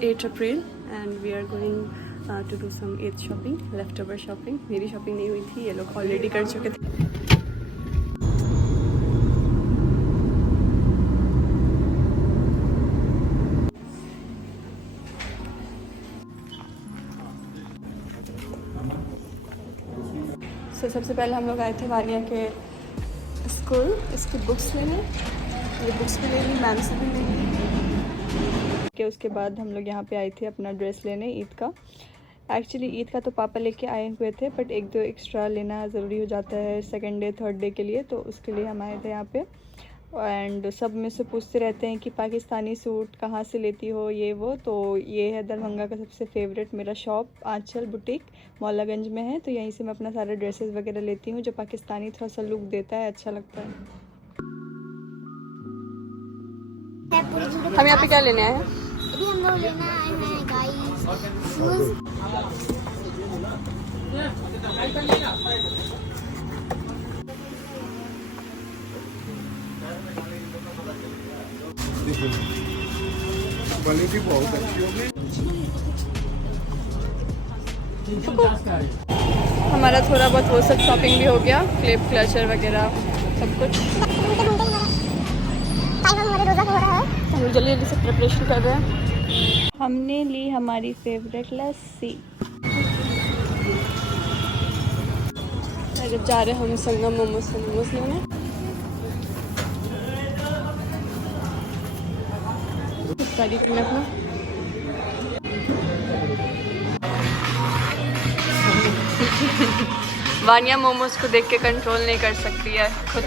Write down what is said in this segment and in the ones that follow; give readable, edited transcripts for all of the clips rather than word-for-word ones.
8 April and we are going to do some Eid shopping, leftover shopping. मेरी shopping नहीं हुई थी, ये लोग already कर चुके थे. So, सबसे पहले हम लोग आए थे वानिया के स्कूल इसकी बुक्स लेने. ये बुक्स भी ले ली, मैम से भी ले ली. के उसके बाद हम लोग यहाँ पे आए थे अपना ड्रेस लेने ईद का. एक्चुअली ईद का तो पापा लेके आए हुए थे, बट एक दो एक्स्ट्रा लेना ज़रूरी हो जाता है सेकंड डे थर्ड डे के लिए, तो उसके लिए हम आए थे यहाँ पे. एंड सब में से पूछते रहते हैं कि पाकिस्तानी सूट कहाँ से लेती हो ये वो. तो ये है दरभंगा का सबसे फेवरेट मेरा शॉप आंचल बुटीक, मौलागंज में है. तो यहीं से मैं अपना सारा ड्रेसेस वगैरह लेती हूँ जो पाकिस्तानी थोड़ा सा लुक देता है, अच्छा लगता है. हम यहाँ पे क्या लेने आए हैं? अभी हम लोग लेना आए हैं गाइस शूज. क्वालिटी बहुत अच्छी होगी. हमारा थोड़ा बहुत वो सब शॉपिंग भी हो गया, क्लिप क्लचर वगैरह सब कुछ. हम लोग जल्दी जल्दी से प्रिपरेशन कर रहे हैं. हमने ली हमारी फेवरेट लस्सी. जब जा रहे हैं हम संगम मोमोज लेने. तारीख में अपना वानिया मोमोज को देख के कंट्रोल नहीं कर सकती है खुद.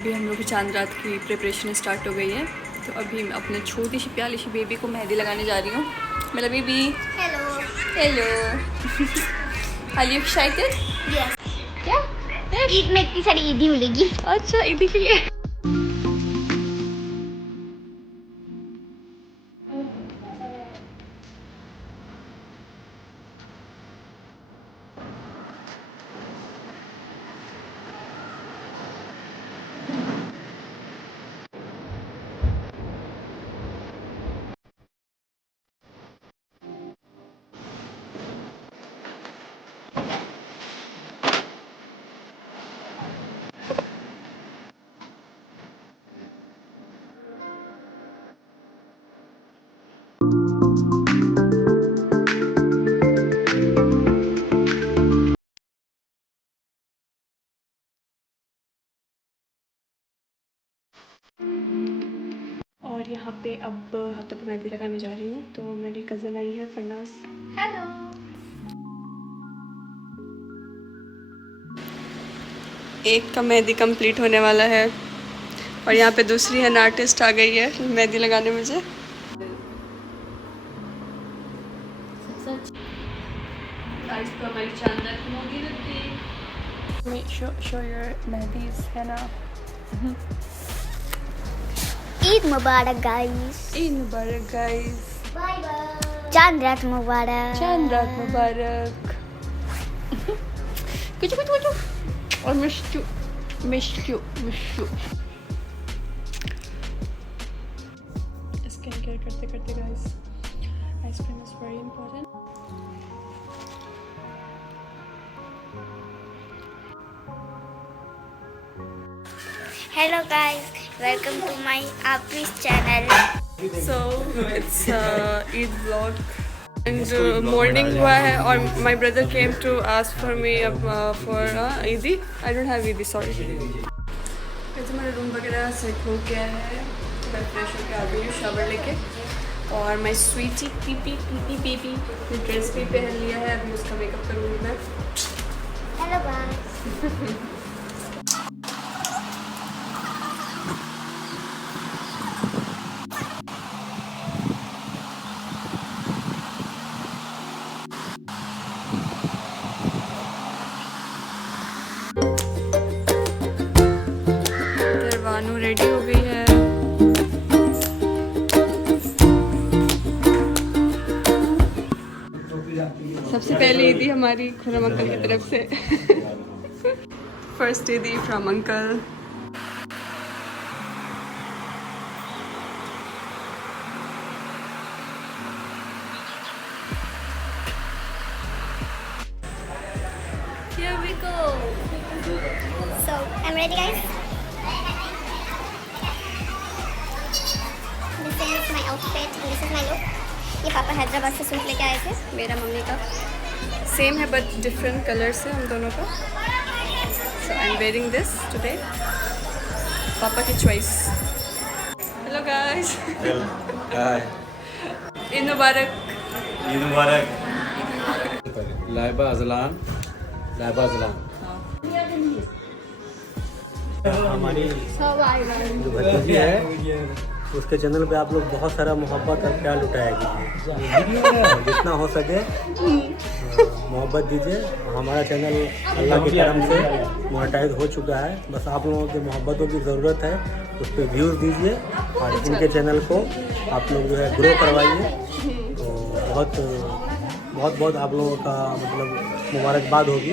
अभी हम लोग की चांद रात की प्रिपरेशन स्टार्ट हो गई है. तो अभी मैं अपने छोटी सी प्याली सी बेबी को मेहंदी लगाने जा रही हूँ. मेरा baby hello hello. Are you excited? Yes. क्या ईद में इतनी सारी ईदी मिलेगी. अच्छा ईदी के लिए. और यहाँ पे अब हाथों पे मेहंदी लगाने जा रही हूँ. तो मेरी कज़न आई है फरनाज. हेलो. एक का मेहंदी कंप्लीट होने वाला है और यहाँ पे दूसरी है आर्टिस्ट आ गई है मेहंदी लगाने मुझे. हमारी चांदर शो योर मेहंदीज है ना. ईद मुबारक गाइस. ईद मुबारक guys. Bye bye. Chand Raat मुबारक. चांद रात मुबारक. कुछ कुछ कुछ और मिश्यू मिश्यू मिश्यू. स्किन केयर करते करते guys ice cream is very important. Hello guys, welcome to my Api's channel. So it's Eid vlog and morning हुआ है और my brother came to ask for me for Eidi. I don't have Eidi, sorry. वैसे मेरा room वगैरह set हो गया है. मैं फ्रेश होकर आ गई हूँ शावर लेके. और my sweetie PP baby dress भी पहन लिया है. अभी उसका मेकअप करूँगी मैं. Hello guys. सबसे पहले ईदी हमारी खुरम अंकल की तरफ से। फर्स्ट ईदी from uncle. Here we go. So, I'm ready, guys. This is my outfit and this is my look. ये पापा हैदराबाद से सूट लेके आए थे, मेरा मम्मी का सेम है बट डिफरेंट कलर्स है हम दोनों का। So I am wearing this today, पापा की चॉइस। हेलो गाइस, ईद मुबारक। ईद मुबारक। लाइबा अजलान, लाइबा अजलान। हमारी जो भतीजी है उसके चैनल पे आप लोग बहुत सारा मोहब्बत और प्यार लुटाया कीजिए, जितना हो सके मोहब्बत दीजिए। हमारा चैनल अल्लाह के करम से मोनेटाइज हो चुका है, बस आप लोगों की मोहब्बतों की ज़रूरत है। उस पर व्यूज़ दीजिए और इनके चैनल को आप लोग जो है ग्रो करवाइए। तो बहुत आप लोगों का मतलब मुबारकबाद होगी।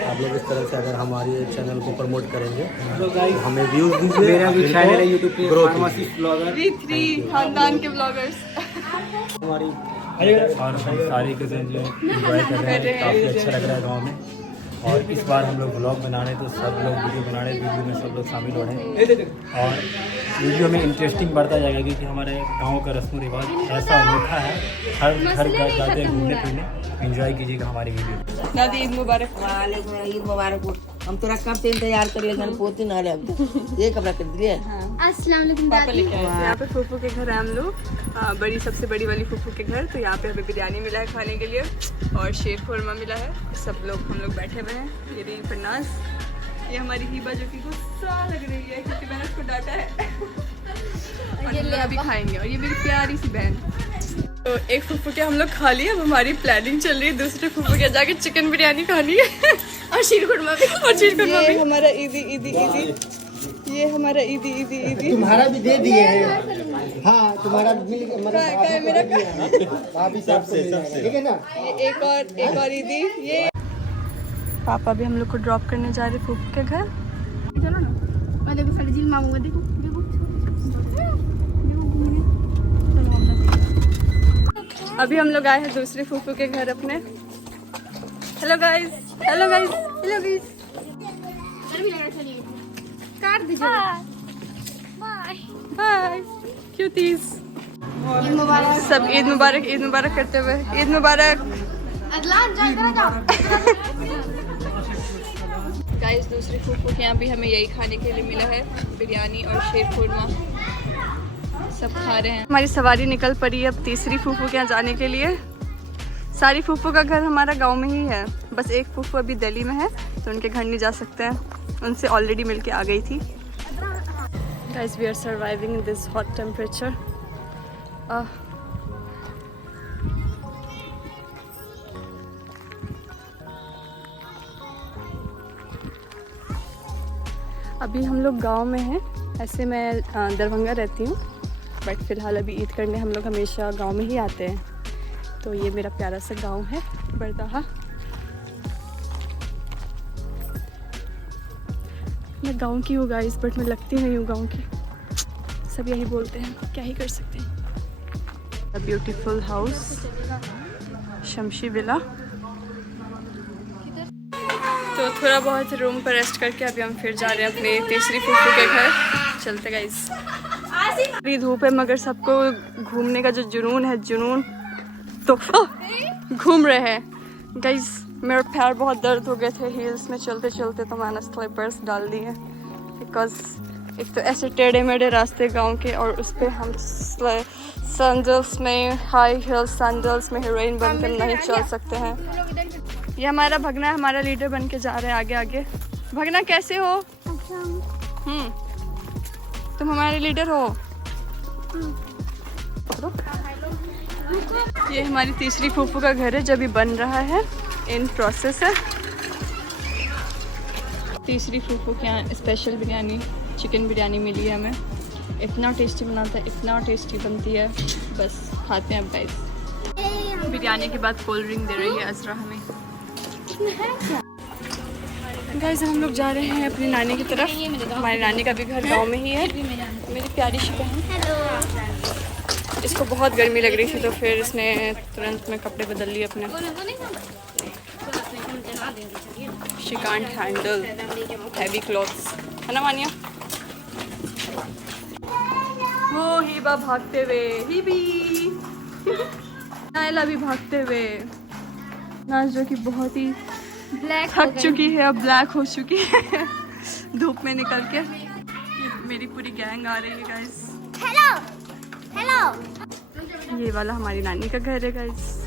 आप लोग इस तरह से अगर हमारे चैनल को प्रमोट करेंगे तो हमें व्यूज़ दीजिए। मेरा भी चैनल है यूट्यूब पे, फार्मासिस्ट ब्लॉगर, V3 खानदान के ब्लॉगर्स। हमारी और सारी कज़न जो एंजॉय कर रहे हैं, काफ़ी अच्छा लग रहा है गाँव में। और इस बार हम लोग ब्लॉग बना रहे हैं तो सब लोग वीडियो बना रहे हैं, वीडियो में सब लोग शामिल हो रहे हैं और वीडियो में इंटरेस्टिंग बढ़ता जाएगा क्योंकि हमारे गांव का रस्म रिवाज ऐसा अनोखा है। हर घर जाते हैं घूमने फिरने, एंजॉय कीजिएगा हमारी वीडियो। दादी ईद मुबारक। वालेकुम ईद मुबारक। हम तोरा कब से इंतजार कर ले जन पोती ना ले ये कपड़ा कर दिए। अस्सलाम वालेकुम पापा दादी। लेके आए थे। यहाँ पे फूफू के घर हैं हम लोग, सबसे बड़ी वाली फूफू के घर। तो यहाँ पे हमें बिरयानी मिला है खाने के लिए और शेर खुरमा मिला है। सब लोग हम लोग बैठे हुए हैं। ये रही फरनाज, ये हमारी हिबा जो कि गुस्सा लग रही है क्योंकि मैंने उसको डांटा है। और ये अभी खाएंगे। और ये मेरी प्यारी सी बहन। तो एक फूफू के हम लोग खा लिए, अब हमारी प्लानिंग चल रही है दूसरे फूफू के जाके चिकन बिरयानी खानी है और शीर खुरमा भी। और शीर खुरमा भी हमारा ईदी ईदी ईदी, ये हमारा ईदी ईदी ईदी। तुम्हारा भी दे दिए हैं। हाँ तुम्हारा मिल मेरा भाभी साहब से ठीक है ना। ये एक और ईदी। ये पापा भी हम लोग को ड्रॉप करने जा रहे फूफू के घर। चलो ना, मैं देखो सब्जी मांगूंगा। देखो अभी हम लोग आए हैं दूसरे फूफू के घर अपने। Hello guys, hello guys, hello guys. काट दीजिए। Bye bye cuties. ईद मुबारक। सब ईद मुबारक, ईद मुबारक करते हुए ईद मुबारक। गाइस दूसरे फूफू के यहाँ भी हमें यही खाने के लिए मिला है, बिरयानी और शेर खुरमा। सब खा रहे हैं। हमारी सवारी निकल पड़ी है अब तीसरी फूफू के यहाँ जाने के लिए। सारी फूफू का घर हमारा गांव में ही है, बस एक फूफू अभी दिल्ली में है तो उनके घर नहीं जा सकते हैं, उनसे ऑलरेडी मिलके आ गई थी। Guys we are surviving in this hot temperature. अभी हम लोग गांव में हैं। ऐसे मैं दरभंगा रहती हूँ बट फ़िलहाल अभी ईद करने हम लोग हमेशा गांव में ही आते हैं। तो ये मेरा प्यारा सा गांव है बरदाहा। मैं गांव की हूँ गाइस बट मैं लगती नहीं हूँ गांव की। सब यही बोलते हैं, क्या ही कर सकते हैं। A beautiful house Shamshi villa. तो थोड़ा बहुत रूम पर रेस्ट करके अभी हम फिर जा रहे हैं अपने तीसरी फूफू के घर। चलते गाइस। अभी धूप है मगर सबको घूमने का जो जुनून है, जुनून तो घूम रहे हैं गाइस। मेरे पैर बहुत दर्द हो गए थे हील्स में चलते चलते, तो मैंने स्लीपर्स डाल दिए बिकॉज एक तो ऐसे टेढ़े मेढ़े रास्ते गांव के और उस पर हम सैंडल्स में, हाई हील सैंडल्स में हीरोइन बनकर नहीं चल सकते हैं। ये हमारा भगना है, हमारा लीडर बन के जा रहे हैं आगे आगे। भगना कैसे हो? तुम हमारे लीडर हो। ये हमारी तीसरी फूफू का घर है जो अभी बन रहा है, इन प्रोसेस है। तीसरी फूफू के यहाँ स्पेशल बिरयानी, चिकन बिरयानी मिली है हमें। इतना टेस्टी बनाता है, इतना टेस्टी बनती है, बस खाते हैं अब गाइस। अभी बिरयानी के बाद कोल्ड ड्रिंक दे रही है अजरा हमें। गाइस हम लोग जा रहे हैं अपनी नानी की तरफ। हमारी नानी का भी घर गांव में ही है। मेरी प्यारी सी बहन, इसको बहुत गर्मी लग रही थी तो फिर इसने तुरंत में कपड़े बदल लिए अपने। She can't handle heavy clothes, है ना मानिया? वो हिबा भागते हुए, हिबी नायला भी भागते हुए। नाज जो कि बहुत ही थक चुकी है, अब ब्लैक हो चुकी है धूप में निकल के। मेरी पूरी गैंग आ रही है गाइस। Hello hello. ये वाला हमारी नानी का घर है गाइस।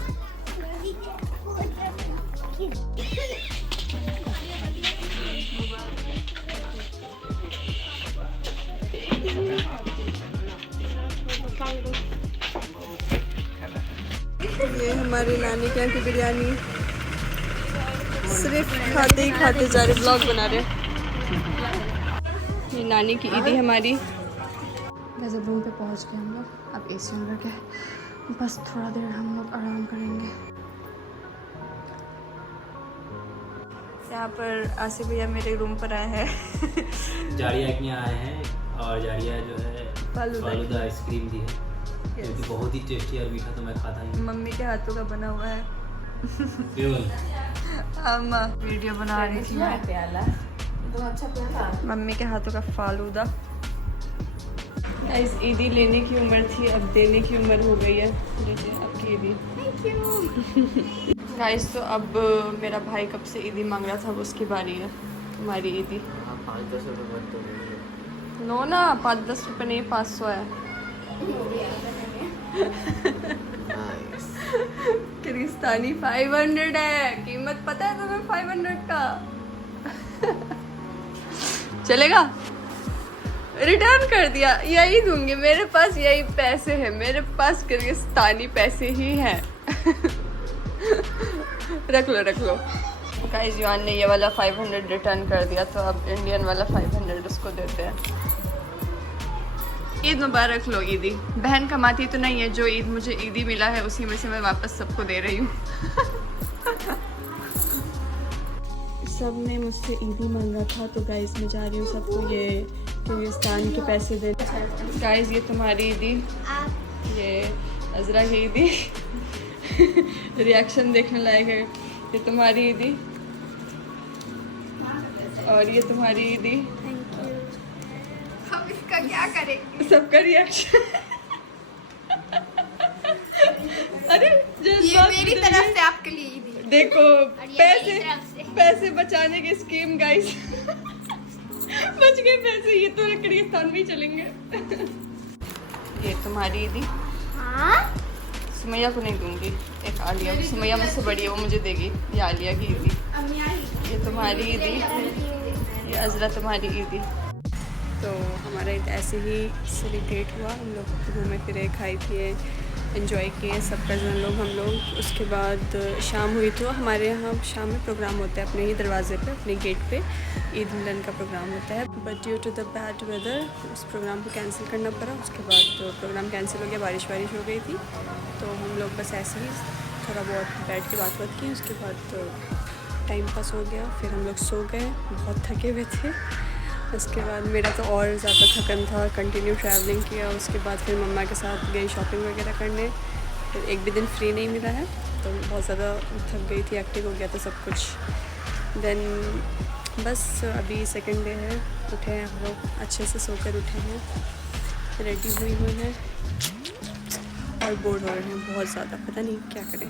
ये हमारी नानी के यहाँ की बिरयानी, सिर्फ खाते ही खाते जा रहे, ब्लॉग बना रहे। ये नानी की ईदी हमारी। वैसे रूम पे पहुंच गए हम लोग, अब एसी में रखे, बस थोड़ा देर हम लोग आराम करेंगे। यहाँ पर आसिफ भैया मेरे रूम पर आए हैं जारिया के यहाँ आए हैं और जारिया जो है फालूदा आइसक्रीम दी है, जो कि बहुत ही टेस्टी और मीठा, तो मैं खाता ही। मम्मी के हाथों का बना हुआ है। अम्मा वीडियो बना रही थी मैं। मम्मी के हाथों का फालूदा। गाइस ईदी लेने की उम्र थी, अब देने की उम्र हो गई है। लीजिए आपकी ईदी। गाइस तो अब मेरा भाई कब से ईदी मांग रहा था, अब उसकी बारी है। हमारी ईदी 5-10 रुपये नो ना, 5-10 रुपये नहीं, 500 है। किर्गिस्तानी 500 है। कीमत पता है तुम्हें 500 का? चलेगा? रिटर्न कर दिया, यही दूंगी। मेरे पास यही पैसे हैं, मेरे पास किर्गिस्तानी पैसे ही हैं रख लो रख लो। गाइस युआन ने ये वाला 500 रिटर्न कर दिया, तो अब इंडियन वाला 500 उसको देते हैं। ईद मुबारक लो ईदी। बहन कमाती तो नहीं है, जो ईद मुझे ईदी मिला है उसी में से मैं वापस सबको दे रही हूँ सब ने मुझसे ईदी मांगा था, तो गाइस मैं जा रही हूँ सबको ये किर्गिस्तान के पैसे दे। गाइस ये तुम्हारी ईदी, ये अजरा की ईदी रिएक्शन देखने लायक है। ये तुम्हारी ईदी और ये तुम्हारी ईदी। अब इसका क्या करें? सबका रिएक्शन अरे ये मेरी तरफ से आपके लिए ईदी। देखो ये मेरी तरफ से। पैसे बचाने की स्कीम गाइस बच गए पैसे, ये तो किर्गिस्तान में ही चलेंगे ये तुम्हारी ईदी। हाँ? सुमैया को नहीं दूंगी, एक आलिया, सुमैया मुझसे बड़ी है, वो मुझे देगी। ये आलिया की ईदी, ये तुम्हारी ईदी, ये अजरा तुम्हारी ईदी। तो हमारा ईद ऐसे ही सेलिब्रेट हुआ। हम लोग घूमे फिरे, खाए पिए, एंजॉय किए सब कज़न लोग हम लोग। उसके बाद शाम हुई तो हमारे यहाँ शाम में प्रोग्राम होता है अपने ही दरवाजे पे, अपने गेट पे ईद मिलन का प्रोग्राम होता है। But due to the bad weather उस प्रोग्राम को कैंसिल करना पड़ा। उसके बाद तो प्रोग्राम कैंसिल हो गया, बारिश हो गई थी, तो हम लोग बस ऐसे ही थोड़ा बहुत बैठ के बात की। उसके बाद तो टाइम पास हो गया, फिर हम लोग सो गए, बहुत थके हुए थे। उसके बाद मेरा तो और ज़्यादा थकन था, कंटिन्यू ट्रैवलिंग किया। उसके बाद फिर मम्मा के साथ गई शॉपिंग वगैरह करने, फिर एक भी दिन फ्री नहीं मिला है, तो बहुत ज़्यादा थक गई थी, एक्टिव हो गया था सब कुछ। देन बस अभी सेकंड डे है, उठे हैं हम लोग, अच्छे से सोकर उठे हैं, रेडी हुए हैं और बोर हो रहे हैं बहुत ज़्यादा, पता नहीं क्या करें।